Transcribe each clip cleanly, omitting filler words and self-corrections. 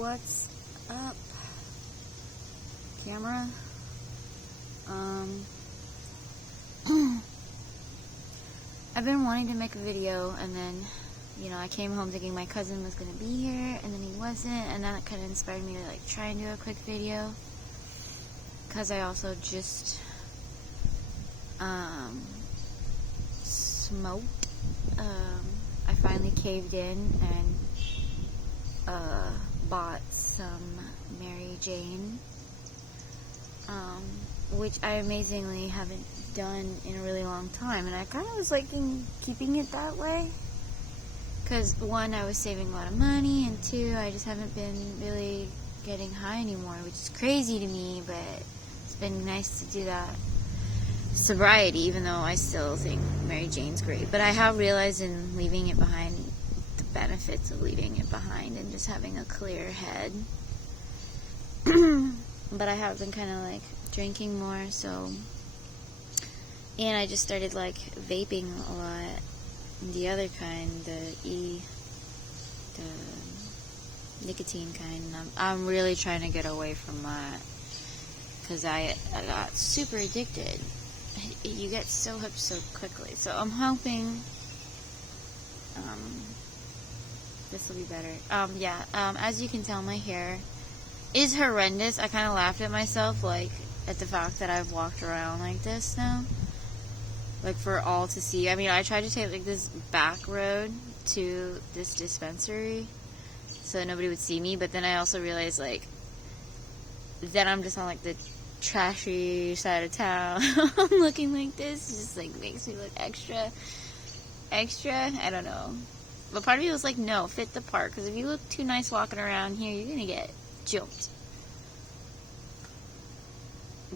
What's up, camera? I've been wanting to make a video, and then, I came home thinking my cousin was gonna be here, and then he wasn't, and then it kind of inspired me to, try and do a quick video, because I also just, smoked. I finally caved in and, bought some Mary Jane, which I amazingly haven't done in a really long time, and I kind of was liking keeping it that way, because one, I was saving a lot of money, and two, I just haven't been really getting high anymore, which is crazy to me, but it's been nice to do that. Sobriety, even though I still think Mary Jane's great, but I have realized in leaving it behind, the benefits of leaving it behind and just having a clear head. But I have been kind of drinking more, so, and I just started vaping a lot, the other kind, the nicotine kind. I'm really trying to get away from that, because I got super addicted. You get so hooked so quickly, so I'm hoping this will be better. As you can tell, my hair is horrendous. I kind of laughed at myself, at the fact that I've walked around like this now, for all to see. I mean, I tried to take this back road to this dispensary so nobody would see me, but then I also realized then I'm just on the trashy side of town looking like this. It just makes me look extra. I don't know, but part of me was no, fit the part, because if you look too nice walking around here, you're gonna get jumped.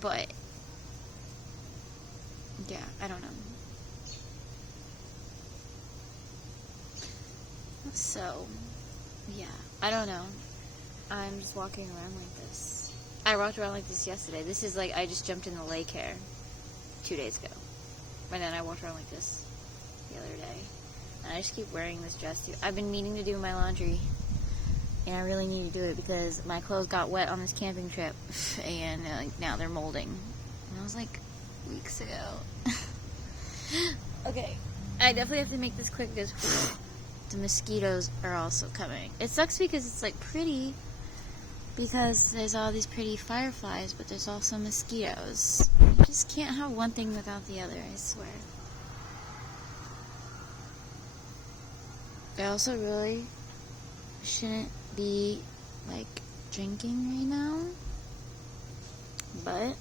But yeah, I don't know. So yeah, I don't know, I'm just walking around like this. I walked around like this yesterday. This is I just jumped in the lake here 2 days ago. And then I walked around like this the other day. And I just keep wearing this dress too. I've been meaning to do my laundry, and I really need to do it because my clothes got wet on this camping trip. And now they're molding. And that was weeks ago. Okay. I definitely have to make this quick because the mosquitoes are also coming. It sucks because it's pretty, because there's all these pretty fireflies, but there's also mosquitoes. You just can't have one thing without the other, I swear. I also really shouldn't be, drinking right now. But,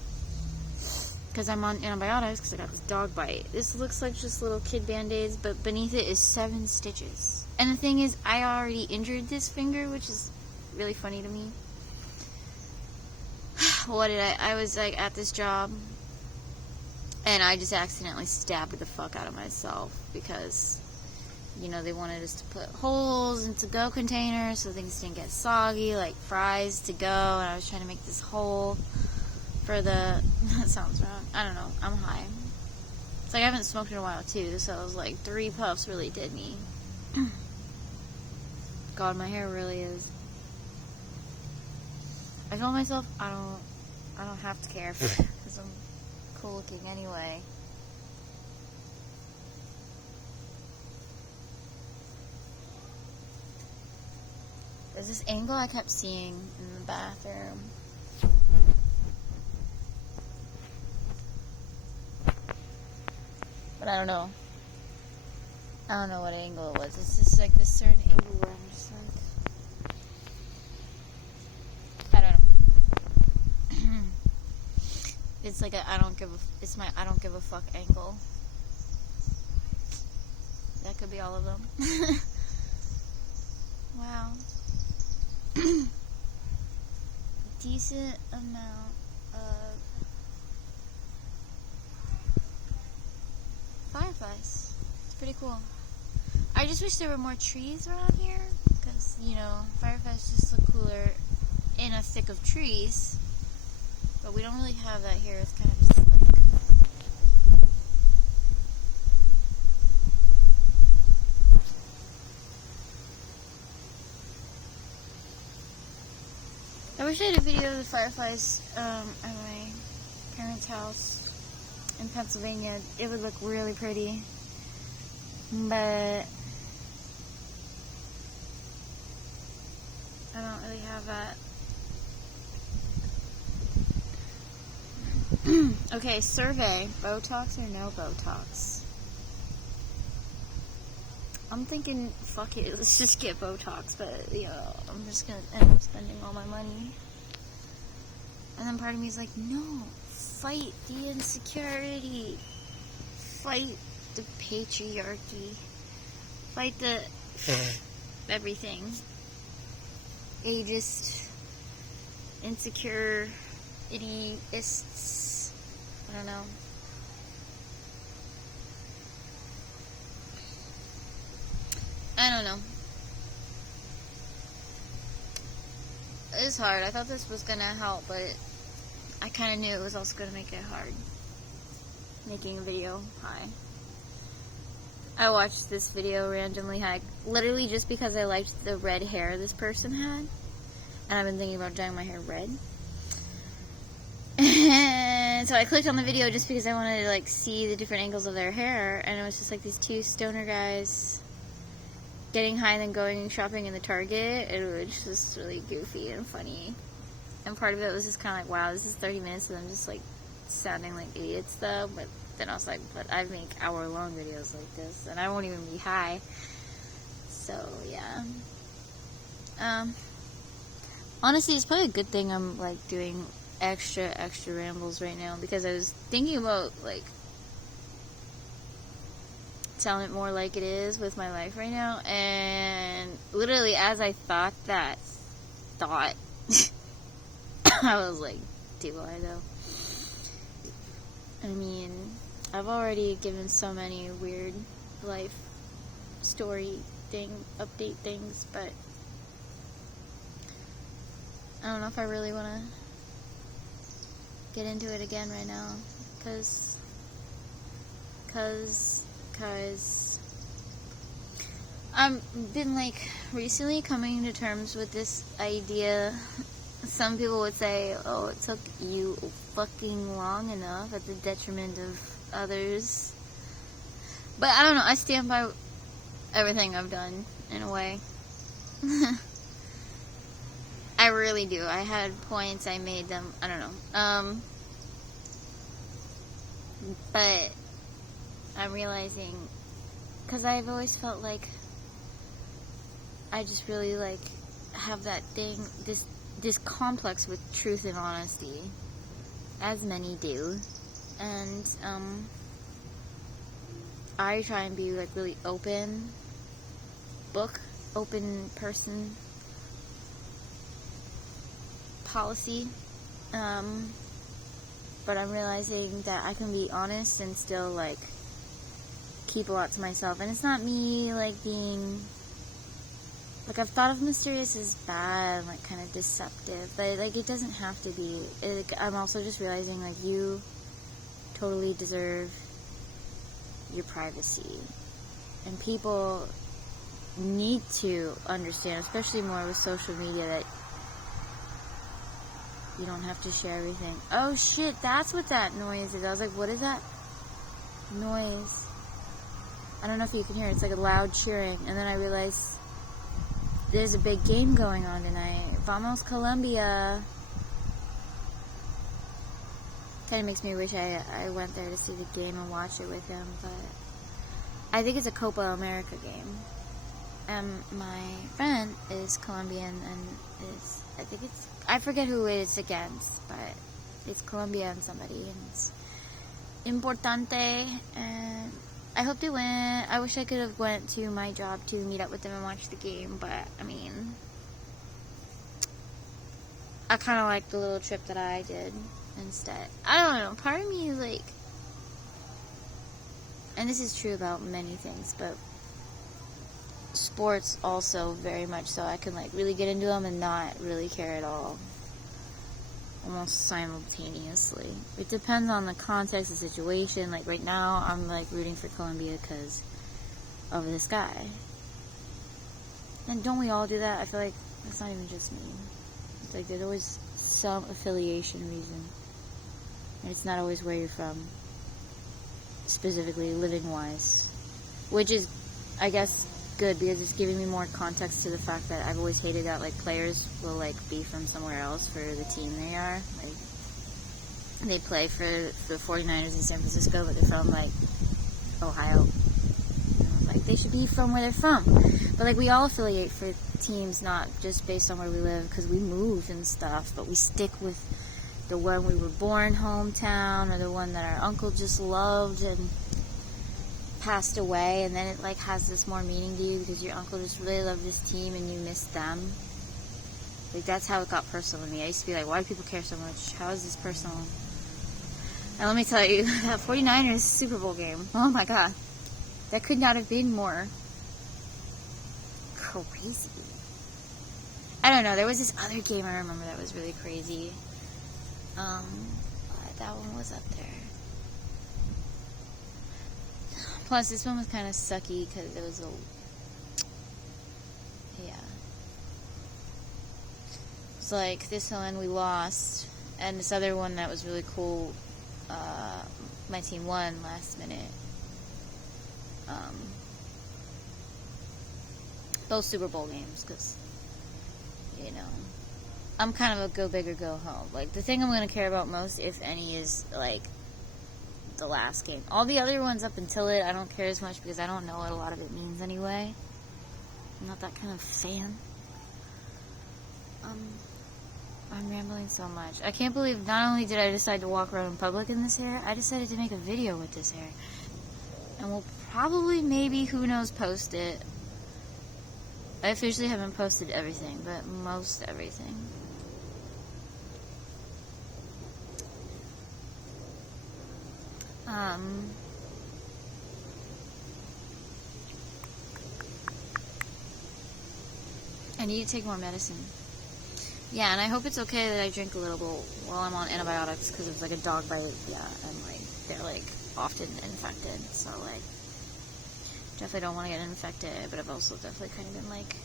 because I'm on antibiotics, because I got this dog bite. This looks like just little kid band-aids, but beneath it is 7 stitches. And the thing is, I already injured this finger, which is really funny to me. I was at this job, and I just accidentally stabbed the fuck out of myself because, they wanted us to put holes in to-go containers so things didn't get soggy, like fries to go, and I was trying to make this hole for the, that sounds wrong, I don't know, I'm high. It's I haven't smoked in a while too, so it was 3 puffs really did me. God, my hair really is. I told myself I don't have to care because I'm cool looking anyway. There's this angle I kept seeing in the bathroom. But I don't know. I don't know what angle it was. It's just this certain angle where I'm just I don't know. It's it's my I don't give a fuck angle. That could be all of them. Wow. Decent amount of fireflies. It's pretty cool. I just wish there were more trees around here, because, fireflies just look cooler in a thick of trees. But we don't really have that here. It's kind of just I wish I had a video of the fireflies at my parents' house in Pennsylvania. It would look really pretty, but I don't really have that. Okay, survey. Botox or no Botox? I'm thinking, fuck it, let's just get Botox, but, I'm just gonna end up spending all my money. And then part of me is like, no, fight the insecurity. Fight the patriarchy. Fight the everything. Ageist, insecure, idiots. I don't know. I don't know. It's hard. I thought this was gonna help, but I kind of knew it was also gonna make it hard. Making a video. Hi. I watched this video randomly, literally just because I liked the red hair this person had. And I've been thinking about dyeing my hair red. And so I clicked on the video just because I wanted to, see the different angles of their hair. And it was just, these two stoner guys getting high and then going shopping in the Target. It was just really goofy and funny. And part of it was just kind of wow, this is 30 minutes of them just, sounding like idiots, though. But then I was like, but I make hour-long videos like this, and I won't even be high. So, yeah. Honestly, it's probably a good thing I'm, doing extra rambles right now, because I was thinking about, telling it more like it is with my life right now, and literally as I thought that thought, I was like, do I though? I mean, I've already given so many weird life story update things, but I don't know if I really want to get into it again right now, because I've been recently coming to terms with this idea. Some people would say, oh, it took you fucking long enough at the detriment of others. But I don't know, I stand by everything I've done, in a way. I really do. I had points, I made them, I don't know. But I'm realizing, because I've always felt like I just really have that thing, this complex with truth and honesty, as many do, and I try and be really open person policy, but I'm realizing that I can be honest and still keep a lot to myself, and it's not me being I've thought of mysterious as bad, kind of deceptive, but it doesn't have to be. I'm also just realizing you totally deserve your privacy, and people need to understand, especially more with social media, that you don't have to share everything. Oh shit, that's what that noise is. I was like, what is that noise? I don't know if you can hear it. It's a loud cheering, and then I realized there's a big game going on tonight. Vamos Colombia. Kind of makes me wish I went there to see the game and watch it with him, but I think it's a Copa America game. And my friend is Colombian, and I forget who it's against, but it's Colombia and somebody, and it's importante, and I hope they win. I wish I could have went to my job to meet up with them and watch the game, but, I mean, I kind of like the little trip that I did instead. I don't know, part of me, and this is true about many things, but sports also very much so. I can, really get into them and not really care at all. Almost simultaneously. It depends on the context, the situation. Right now, I'm rooting for Colombia because of this guy. And don't we all do that? I feel like it's not even just me. Like, there's always some affiliation reason. And it's not always where you're from, specifically living-wise. Which is, I guess, good, because it's giving me more context to the fact that I've always hated that, like, players will, like, be from somewhere else for the team they are. Like, they play for the 49ers in San Francisco, but they're from, like, Ohio. Like, they should be from where they're from. But, like, we all affiliate for teams, not just based on where we live, because we move and stuff, but we stick with the one we were born hometown, or the one that our uncle just loved and passed away, and then it, like, has this more meaning to you because your uncle just really loved this team and you miss them. Like, that's how it got personal to me. I used to be like, why do people care so much? How is this personal? And let me tell you, that 49ers Super Bowl game, oh my god, that could not have been more crazy. I don't know, there was this other game I remember that was really crazy. But that one was up there. Plus, this one was kind of sucky because it was yeah. It's like, this one we lost, and this other one that was really cool, my team won last minute. Both Super Bowl games, because, you know, I'm kind of a go big or go home. Like, the thing I'm going to care about most, if any, is, like, the last game. All the other ones up until it, I don't care as much because I don't know what a lot of it means anyway. I'm not that kind of fan. I'm rambling so much. I can't believe not only did I decide to walk around in public in this hair, I decided to make a video with this hair. And we'll probably, maybe, who knows, post it. I officially haven't posted everything, but most everything. I need to take more medicine. Yeah, and I hope it's okay that I drink a little bit while I'm on antibiotics, because if it's like a dog bite, yeah, and like, they're like often infected, so like, definitely don't want to get infected, but I've also definitely kind of been like,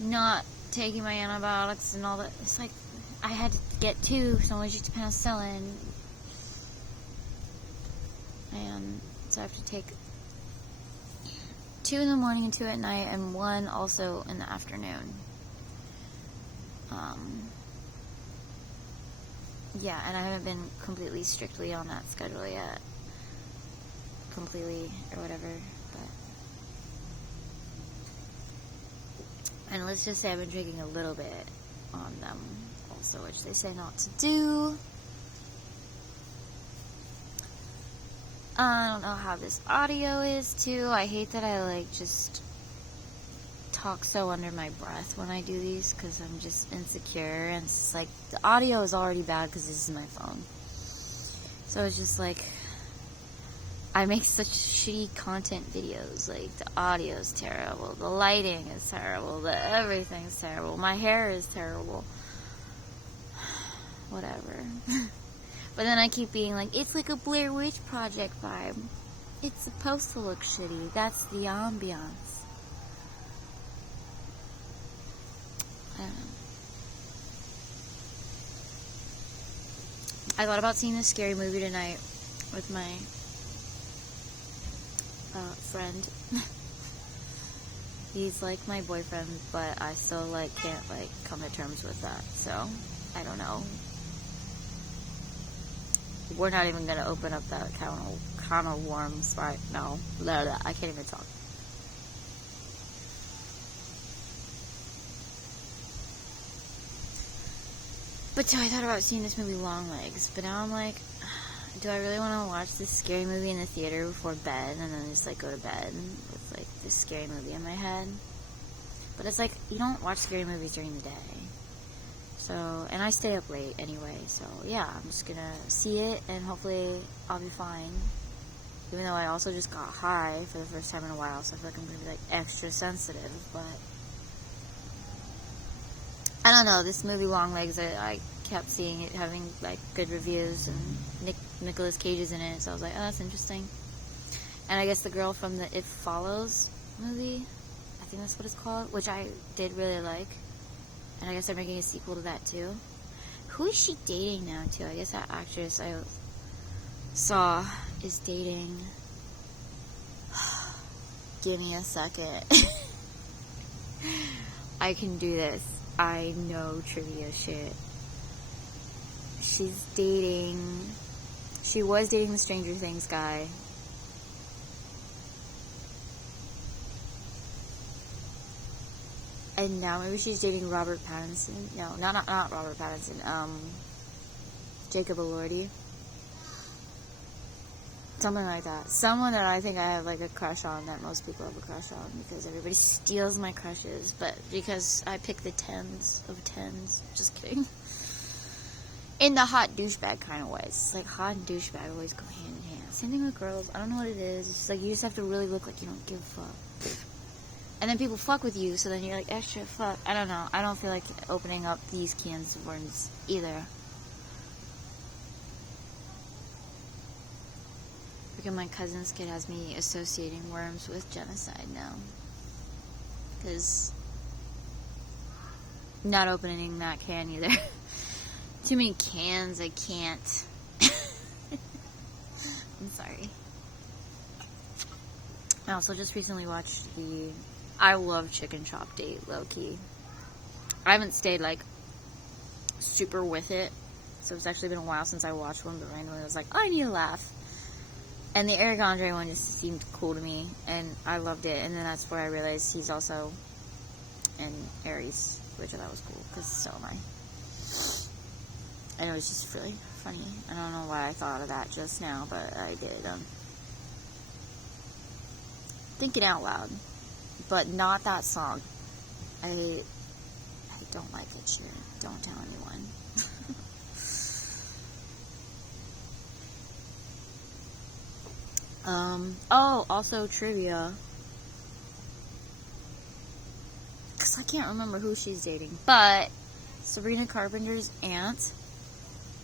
not taking my antibiotics and all that. It's like, I had to get 2, so I'm allergic to penicillin, and so I have to take 2 in the morning and 2 at night, and 1 also in the afternoon. Yeah, and I haven't been completely strictly on that schedule yet. Completely, or whatever, but... And let's just say I've been drinking a little bit on them also, which they say not to do. I don't know how this audio is, too. I hate that I, like, just talk so under my breath when I do these, because I'm just insecure, and it's like, the audio is already bad because this is my phone. So it's just like, I make such shitty content videos. Like, the audio is terrible, the lighting is terrible, everything's terrible, my hair is terrible. Whatever. But then I keep being like, it's like a Blair Witch Project vibe. It's supposed to look shitty. That's the ambiance. I don't know. I thought about seeing this scary movie tonight with my friend. He's like my boyfriend, but I still like can't like come to terms with that. So I don't know. We're not even gonna open up that kind of worms right now. I can't even talk. But so I thought about seeing this movie Long Legs, but now I'm like, do I really want to watch this scary movie in the theater before bed, and then just like go to bed with like this scary movie in my head? But it's like, you don't watch scary movies during the day. So, and I stay up late anyway, so yeah, I'm just gonna see it, and hopefully I'll be fine. Even though I also just got high for the first time in a while, so I feel like I'm gonna be like extra sensitive, but I don't know, this movie Long Legs, I kept seeing it having like good reviews, and Nicolas Cage is in it, so I was like, oh, that's interesting. And I guess the girl from the It Follows movie, I think that's what it's called, which I did really like. And I guess they're making a sequel to that too. Who is she dating now too? I guess that actress I saw is dating... Give me a second. I can do this. I know trivia shit. She was dating the Stranger Things guy. And now maybe she's dating Robert Pattinson. No, not Robert Pattinson. Jacob Elordi. Something like that. Someone that I think I have like a crush on, that most people have a crush on, because everybody steals my crushes, but because I pick the 10s of 10s. Just kidding. In the hot douchebag kind of ways. It's like hot and douchebag always go hand in hand. Same thing with girls. I don't know what it is. It's just like you just have to really look like you don't give a fuck. And then people fuck with you, so then you're like, extra fuck. I don't know. I don't feel like opening up these cans of worms either. Freaking my cousin's kid has me associating worms with genocide now. Because not opening that can either. Too many cans, I can't. I'm sorry. I also just recently watched I love Chicken Chop Date, low-key. I haven't stayed, like, super with it. So it's actually been a while since I watched one, but randomly I was like, oh, I need a laugh. And the Eric Andre one just seemed cool to me, and I loved it. And then that's where I realized he's also in Aries, which I thought was cool, because so am I. And it was just really funny. I don't know why I thought of that just now, but I did. Thinking out loud. But not that song. I don't like it, sure. Don't tell anyone. Oh, also trivia. Because I can't remember who she's dating. But Sabrina Carpenter's aunt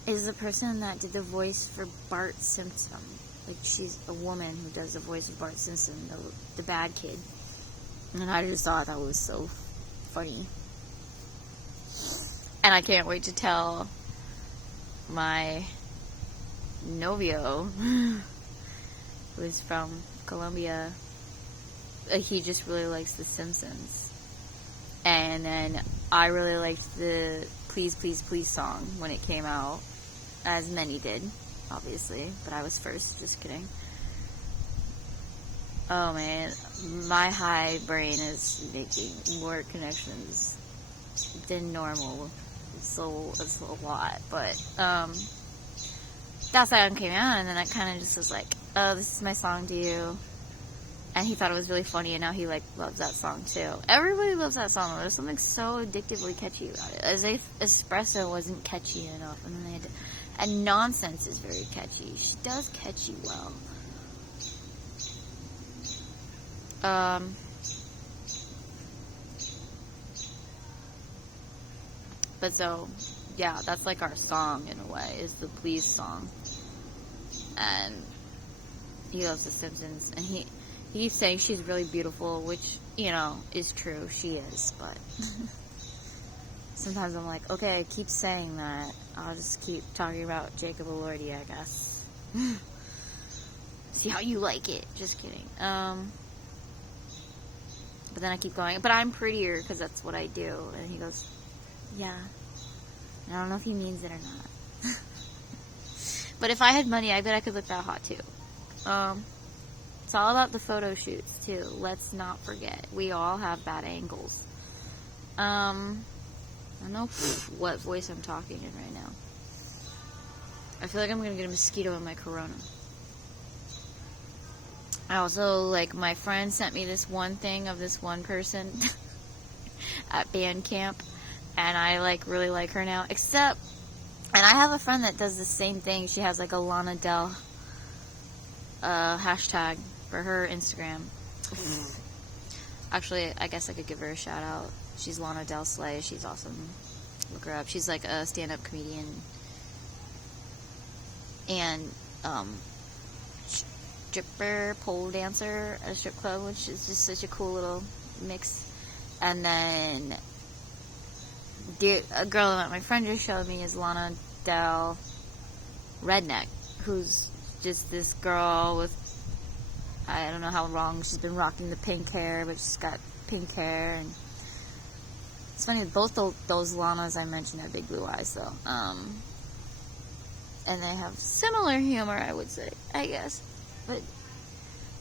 is the person that did the voice for Bart Simpson. Like, she's a woman who does the voice of Bart Simpson, the bad kid. And I just thought that was so funny. And I can't wait to tell my novio, who is from Colombia, he just really likes The Simpsons. And then I really liked the Please, Please, Please song when it came out, as many did, obviously, but I was first, just kidding. Oh man, my high brain is making more connections than normal. It's a lot, but that song came out, and then I kind of just was like, oh, this is my song to you. And he thought it was really funny, and now he like loves that song too. Everybody loves that song. There's something so addictively catchy about it. As if Espresso wasn't catchy enough, and then they had to, and Nonsense is very catchy. She does catchy well. But so, yeah, that's like our song in a way, is the Please song. And he loves The Simpsons, and he keeps saying she's really beautiful, which, you know, is true, she is, but sometimes I'm like, okay, keep saying that, I'll just keep talking about Jacob Elordi, I guess. See how you like it, just kidding. But then I keep going, but I'm prettier, because that's what I do. And he goes, yeah. And I don't know if he means it or not. But if I had money, I bet I could look that hot, too. It's all about the photo shoots, too. Let's not forget. We all have bad angles. I don't know what voice I'm talking in right now. I feel like I'm going to get a mosquito in my corona. I also, like, my friend sent me this one thing of this one person at band camp, and I, like, really like her now, except, and I have a friend that does the same thing. She has, like, a Lana Del hashtag for her Instagram. Actually, I guess I could give her a shout out. She's Lana Del Slay. She's awesome. Look her up. She's, like, a stand-up comedian, and, stripper, pole dancer at a strip club, which is just such a cool little mix. And then a girl that my friend just showed me is Lana Del Redneck, who's just this girl with, I don't know how long she's been rocking the pink hair, but she's got pink hair, and it's funny, both those Lanas I mentioned have big blue eyes, though, and they have similar humor, I would say, I guess, but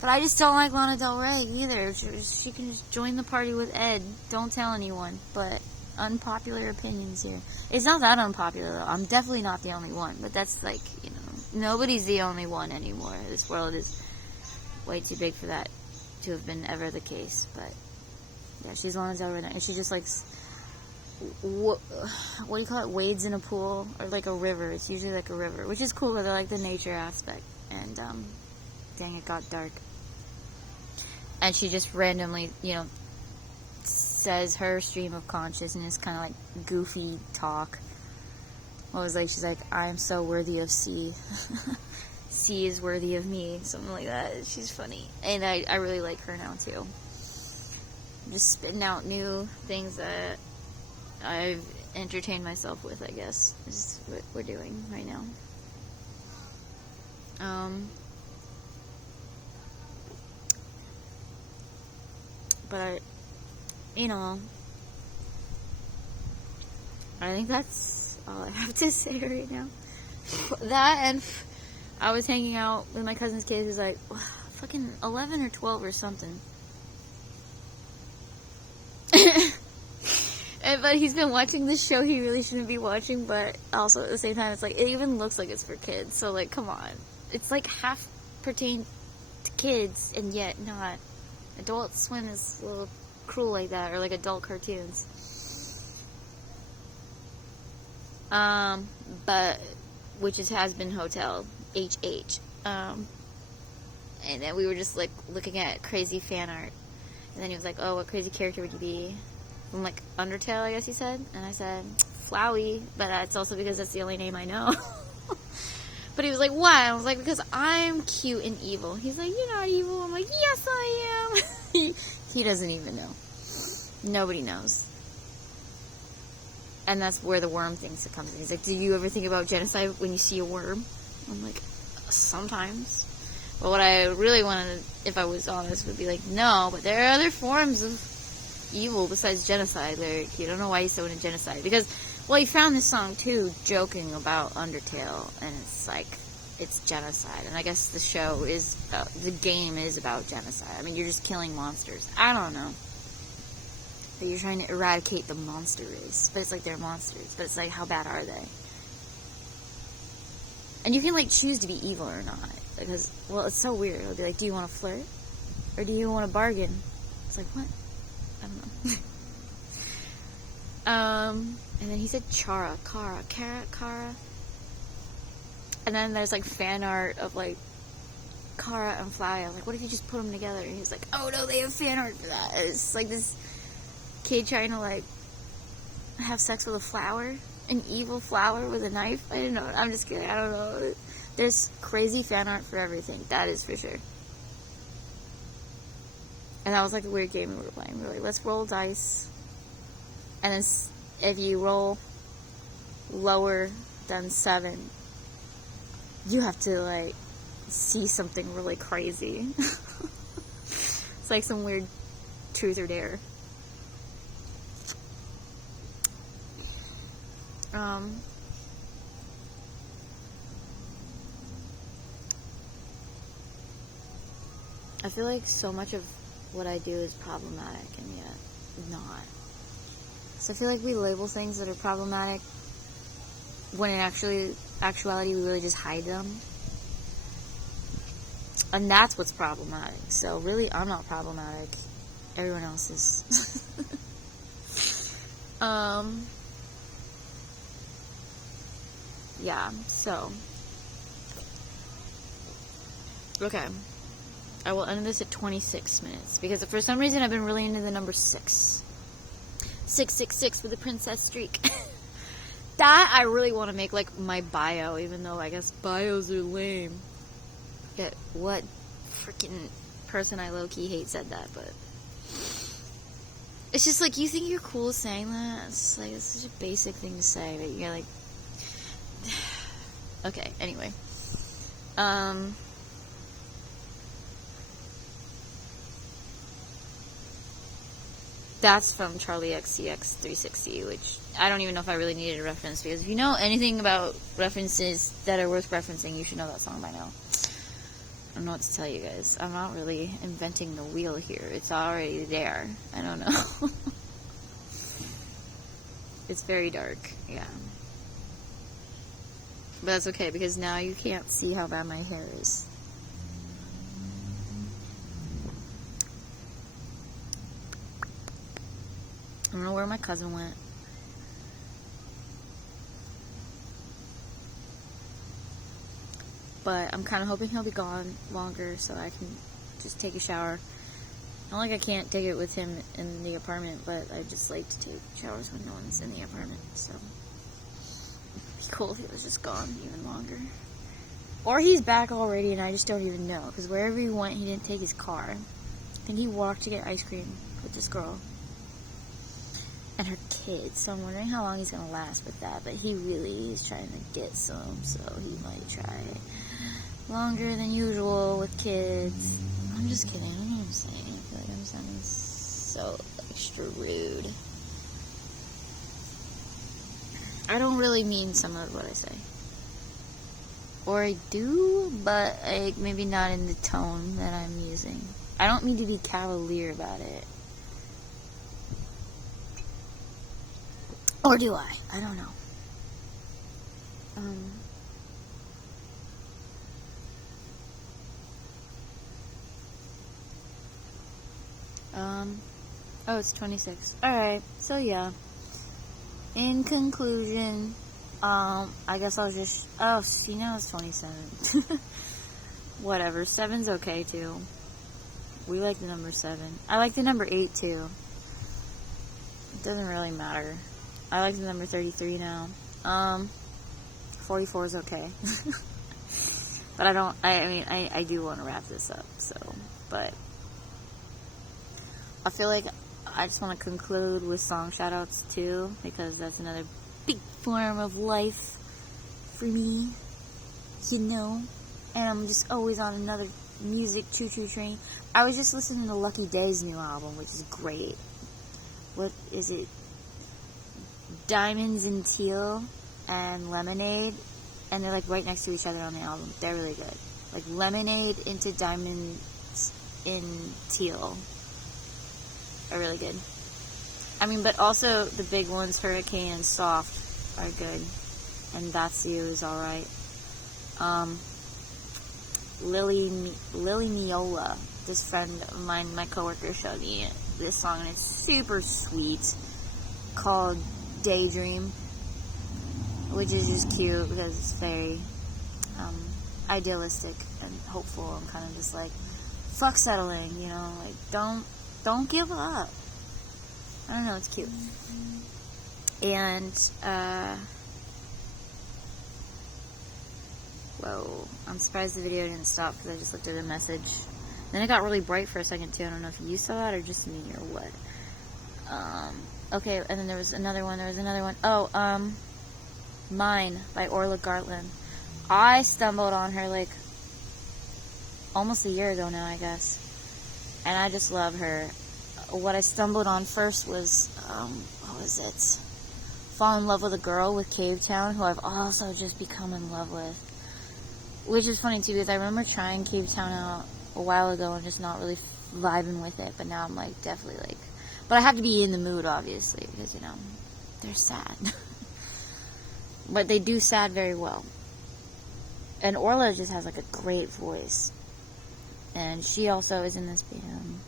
I just don't like Lana Del Rey either. She can just join the party with Ed, don't tell anyone, but unpopular opinions here. It's not that unpopular, though. I'm definitely not the only one, but that's like, nobody's the only one anymore. This world is way too big for that to have been ever the case, but yeah, she's Lana Del Rey, and she just likes, what do you call it, wades in a pool, or like a river. It's usually like a river, which is cool, because I like the nature aspect, and dang, it got dark. And she just randomly, says her stream of consciousness, kind of like goofy talk. She's like, I'm so worthy of C. C is worthy of me. Something like that. She's funny. And I really like her now, too. I'm just spitting out new things that I've entertained myself with, I guess. Is what we're doing right now. But, I think that's all I have to say right now. That, and I was hanging out with my cousin's kids, who's like, fucking 11 or 12 or something. But he's been watching this show he really shouldn't be watching, but also at the same time, it's like, it even looks like it's for kids, so like, come on. It's like half pertained to kids, and yet not. Adult Swim is a little cruel like that, or like adult cartoons. But, which is Has Been Hotel, HH. And then we were just like looking at crazy fan art. And then he was like, oh, what crazy character would you be? I'm like, Undertale, I guess he said. And I said, Flowey, but that's also because that's the only name I know. But he was like, why? I was like, because I'm cute and evil. He's like, you're not evil. I'm like, yes, I am. He doesn't even know. Nobody knows. And that's where the worm thing comes in. He's like, do you ever think about genocide when you see a worm? I'm like, sometimes. But what I really wanted, if I was honest, would be like, no, but there are other forms of evil besides genocide. Like, you don't know why he's so into genocide. Because, well, he found this song, too, joking about Undertale, and it's like, it's genocide. And I guess the show is, the game is about genocide. I mean, you're just killing monsters. I don't know. But you're trying to eradicate the monster race. But it's like they're monsters. But it's like, how bad are they? And you can, like, choose to be evil or not. Because, well, it's so weird. It'll be like, do you want to flirt? Or do you want to bargain? It's like, what? I don't know. And then he said Kara. And then there's, like, fan art of, like, Kara and Flowey. I was like, what if you just put them together? And he was like, oh, no, they have fan art for that. It's like this kid trying to, like, have sex with a flower. An evil flower with a knife. I don't know. I'm just kidding. I don't know. There's crazy fan art for everything. That is for sure. And that was like a weird game we were playing. We were like, let's roll dice. And then if you roll lower than 7, you have to, like, see something really crazy. It's like some weird truth or dare. I feel like so much of what I do is problematic, and yet not. So I feel like we label things that are problematic when in actuality we really just hide them. And that's what's problematic. So really, I'm not problematic. Everyone else is. Yeah, so. Okay. I will end this at 26 minutes. Because for some reason I've been really into the number 6. 666 with a princess streak. That I really want to make, like, my bio. Even though I guess bios are lame. Yet what freaking person I low-key hate said that, but. It's just like, you think you're cool saying that? It's like, it's such a basic thing to say, but you're like, okay, anyway. That's from Charlie XCX 360, which I don't even know if I really needed a reference, because if you know anything about references that are worth referencing, you should know that song by now. I don't know what to tell you guys. I'm not really inventing the wheel here. It's already there. I don't know. It's very dark, yeah. But that's okay, because now you can't see how bad my hair is. I don't know where my cousin went. But I'm kind of hoping he'll be gone longer so I can just take a shower. Not like I can't take it with him in the apartment, but I just like to take showers when no one's in the apartment, so it'd be cool if he was just gone even longer. Or he's back already and I just don't even know, because wherever he went, he didn't take his car. I think he walked to get ice cream with this girl and her kids, so I'm wondering how long he's gonna last with that, but he really is trying to get some, so he might try longer than usual with kids. I'm just kidding, I don't even say anything. I feel like I'm sounding so extra rude. I don't really mean some of what I say. Or I do, but maybe not in the tone that I'm using. I don't mean to be cavalier about it. Or do I? I don't know. Oh, it's 26. Alright, so yeah. In conclusion, I guess I'll just, oh, see, now it's 27. Whatever, 7's okay too. We like the number 7. I like the number 8 too. It doesn't really matter. I like the number 33 now. 44 is okay. But I do want to wrap this up, so, but I feel like I just want to conclude with song shoutouts too, because that's another big form of life for me, you know, and I'm just always on another music choo-choo train. I was just listening to Lucky Day's new album, which is great. What is it? Diamonds in Teal and Lemonade, and they're like right next to each other on the album. They're really good. Like Lemonade into Diamonds in Teal are really good. I mean, but also the big ones, Hurricane and Soft, are good. And That's You is alright. Lily Miola, this friend of mine, my coworker, showed me this song, and it's super sweet, called Daydream, which is just cute because it's very idealistic and hopeful. I'm kind of just like, fuck settling, you know, like don't give up. I don't know, it's cute. And whoa, I'm surprised the video didn't stop because I just looked at a message. Then it got really bright for a second too. I don't know if you saw that or just me or what. Okay, and then there was another one. Oh, Mine by Orla Gartland. I stumbled on her like almost a year ago now, I guess. And I just love her. What I stumbled on first was, what was it? Fall in Love with a Girl with Cave Town, who I've also just become in love with. Which is funny too, because I remember trying Cave Town out a while ago and just not really vibing with it. But now I'm like, definitely like, but I have to be in the mood, obviously, because, you know, they're sad. But they do sad very well. And Orla just has like a great voice. And she also is in this band,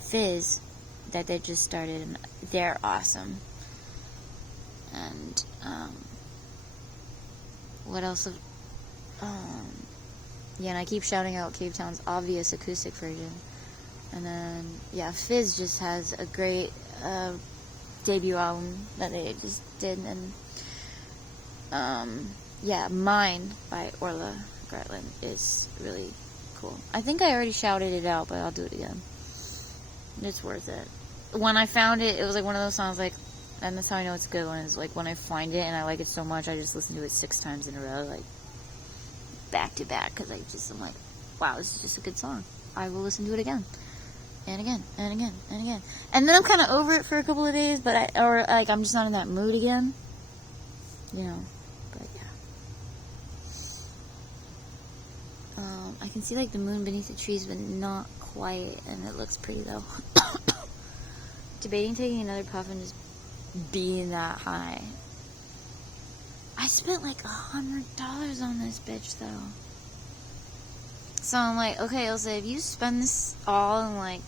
Fizz, that they just started, and they're awesome. And, what else? Yeah, and I keep shouting out Cave Town's obvious acoustic version. And then, yeah, Fizz just has a great, debut album that they just did, and, yeah, Mine by Orla Gartland is really cool. I think I already shouted it out, but I'll do it again. It's worth it. when I found it, it was like one of those songs, like, and that's how I know it's a good one, is like when I find it and I like it so much, I just listen to it 6 times in a row, like, back to back, because I'm like, wow, this is just a good song. I will listen to it again. And again, and again, and again. And then I'm kind of over it for a couple of days, but I'm just not in that mood again. You know, but yeah. I can see, like, the moon beneath the trees, but not quite, and it looks pretty, though. Debating taking another puff and just being that high. I spent, like, $100 on this bitch, though. So I'm like, okay, Ilse, if you spend this all and, like,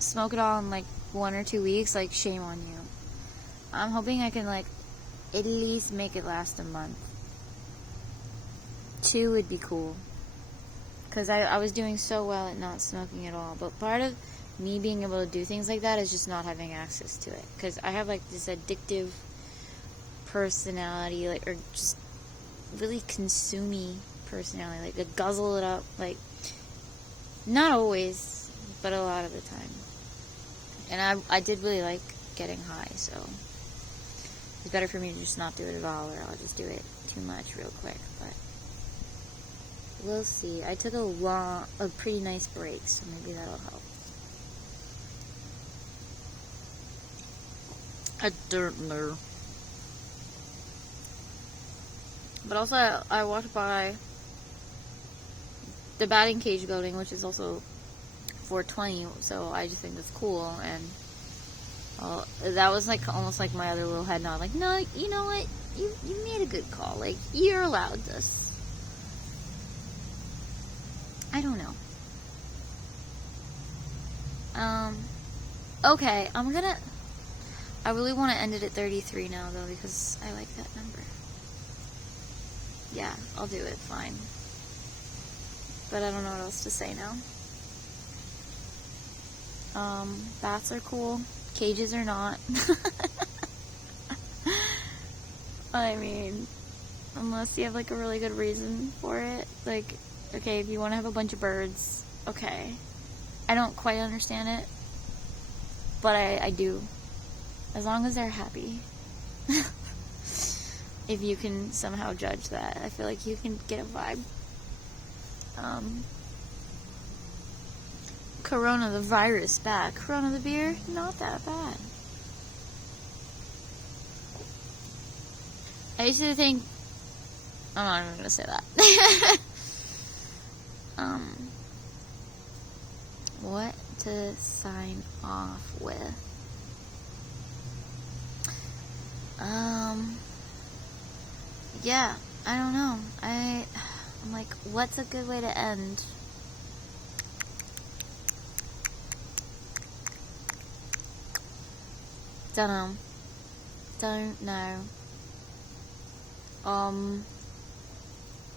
smoke it all in, like, 1 or 2 weeks, like, shame on you. I'm hoping I can, like, at least make it last a month. 2 would be cool. Because I was doing so well at not smoking at all. But part of me being able to do things like that is just not having access to it. Because I have, like, this addictive personality, like, or just really consumey personality. Like, to guzzle it up. Like, not always, but a lot of the time. And I did really like getting high, so it's better for me to just not do it at all, or I'll just do it too much real quick, but we'll see. I took a pretty nice break, so maybe that'll help. I don't know. But also, I walked by the batting cage building, which is also 420, so I just think that's cool, and that was like almost like my other little head nod, like, no, you know what, you made a good call, like, you're allowed this. I don't know. Okay, I really want to end it at 33 now, though, because I like that number. Yeah, I'll do it, fine. But I don't know what else to say now. Bats are cool. Cages are not. I mean, unless you have, like, a really good reason for it. Like, okay, if you want to have a bunch of birds, okay. I don't quite understand it, but I do. As long as they're happy. If you can somehow judge that, I feel like you can get a vibe. Corona the virus back. Corona the beer, not that bad. I used to think, I'm not even gonna say that. What to sign off with? Yeah, I don't know. I'm like, what's a good way to end? Don't know.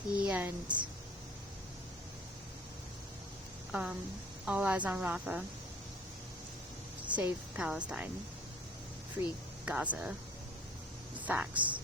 The end. All eyes on Rafa. Save Palestine. Free Gaza. Facts.